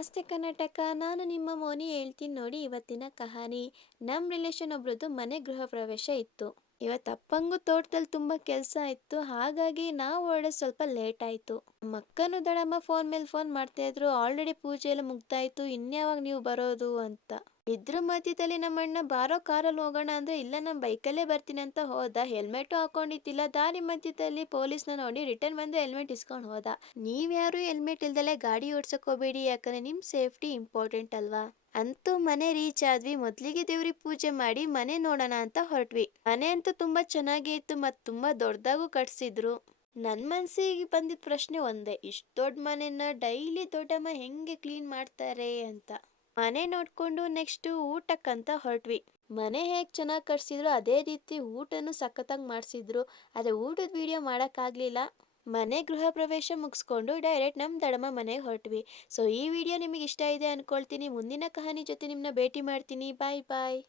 ನಮಸ್ತೆ ಕರ್ನಾಟಕ. ನಾನು ನಿಮ್ಮ ಮೋನಿ ಹೇಳ್ತೀನಿ ನೋಡಿ ಇವತ್ತಿನ ಕಹಾನಿ. ನಮ್ಮ ರಿಲೇಷನ್ ಒಬ್ರದ್ದು ಮನೆ ಗೃಹ ಪ್ರವೇಶ ಇತ್ತು. ಇವತ್ತು ಅಪ್ಪಂಗೂ ತೋಟದಲ್ಲಿ ತುಂಬ ಕೆಲಸ ಇತ್ತು, ಹಾಗಾಗಿ ನಾವು ಹೊರಡೋದು ಸ್ವಲ್ಪ ಲೇಟ್ ಆಯಿತು. ಮಕ್ಕನು ದಡಮ್ಮ ಫೋನ್ ಮೇಲೆ ಫೋನ್ ಮಾಡ್ತಾ ಇದ್ರು, ಆಲ್ರೆಡಿ ಪೂಜೆ ಎಲ್ಲ ಮುಗ್ದಾಯ್ತು, ಇನ್ಯಾವಾಗ ನೀವು ಬರೋದು ಅಂತ. ಇದ್ರ ಮಧ್ಯದಲ್ಲಿ ನಮ್ಮ ಅಣ್ಣ ಬಾರೋ ಕಾರಲ್ಲಿ ಹೋಗೋಣ ಅಂದ್ರೆ ಇಲ್ಲ ನಾನು ಬೈಕಲ್ಲೇ ಬರ್ತೀನಿ ಅಂತ ಹೋದ. ಹೆಲ್ಮೆಟ್ ಹಾಕೊಂಡಿದ್ದಿಲ್ಲ. ದಾರಿ ಮಧ್ಯದಲ್ಲಿ ಪೊಲೀಸ್ನ ನೋಡಿ ರಿಟರ್ನ್ ಬಂದು ಹೆಲ್ಮೆಟ್ ಇಸ್ಕೊಂಡು ಹೋದ. ನೀವ್ಯಾರು ಹೆಲ್ಮೆಟ್ ಇಲ್ದಲೆ ಗಾಡಿ ಓಡ್ಸಕ್ ಹೋಗ್ಬೇಡಿ, ಯಾಕಂದ್ರೆ ನಿಮ್ ಸೇಫ್ಟಿ ಇಂಪಾರ್ಟೆಂಟ್ ಅಲ್ವಾ. ಅಂತೂ ಮನೆ ರೀಚ್ ಆದ್ವಿ. ಮೊದ್ಲಿಗೆ ದೇವ್ರಿಗೆ ಪೂಜೆ ಮಾಡಿ ಮನೆ ನೋಡೋಣ ಅಂತ ಹೊರಟ್ವಿ. ಮನೆ ಅಂತೂ ತುಂಬಾ ಚೆನ್ನಾಗೇ ಇತ್ತು ಮತ್ತು ತುಂಬಾ ದೊಡ್ಡದಾಗೂ ಕಟ್ಸಿದ್ರು. ನನ್ ಮನ್ಸಿಗೆ ಬಂದಿದ್ ಪ್ರಶ್ನೆ ಒಂದೇ, ಇಷ್ಟ ದೊಡ್ಡ ಮನೆನ ಡೈಲಿ ದೊಡ್ಡಮ್ಮ ಹೆಂಗೆ ಕ್ಲೀನ್ ಮಾಡ್ತಾರೆ ಅಂತ. ಮನೆ ನೋಡ್ಕೊಂಡು ನೆಕ್ಸ್ಟ್ ಊಟಕ್ಕಂತ ಹೊರಟ್ವಿ. ಮನೆ ಹೇಗ್ ಚೆನ್ನಾಗಿ ಕಟ್ಸಿದ್ರು ಅದೇ ರೀತಿ ಊಟನು ಸಖತ್ತಾಗಿ ಮಾಡ್ಸಿದ್ರು. ಆದ್ರೆ ಊಟದ ವಿಡಿಯೋ ಮಾಡಕ್ಕಾಗ್ಲಿಲ್ಲ. ಮನೆ ಗೃಹ ಪ್ರವೇಶ ಮುಗಿಸ್ಕೊಂಡು ಡೈರೆಕ್ಟ್ ನಮ್ ದಡಮ್ಮ ಮನೆಗೆ ಹೊರಟ್ವಿ. ಸೊ ಈ ವಿಡಿಯೋ ನಿಮಗೆ ಇಷ್ಟ ಇದೆ ಅನ್ಕೊಳ್ತೀನಿ. ಮುಂದಿನ ಕಹಾನಿ ಜೊತೆ ನಿಮ್ಮನ್ನ ಭೇಟಿ ಮಾಡ್ತೀನಿ. ಬಾಯ್ ಬಾಯ್.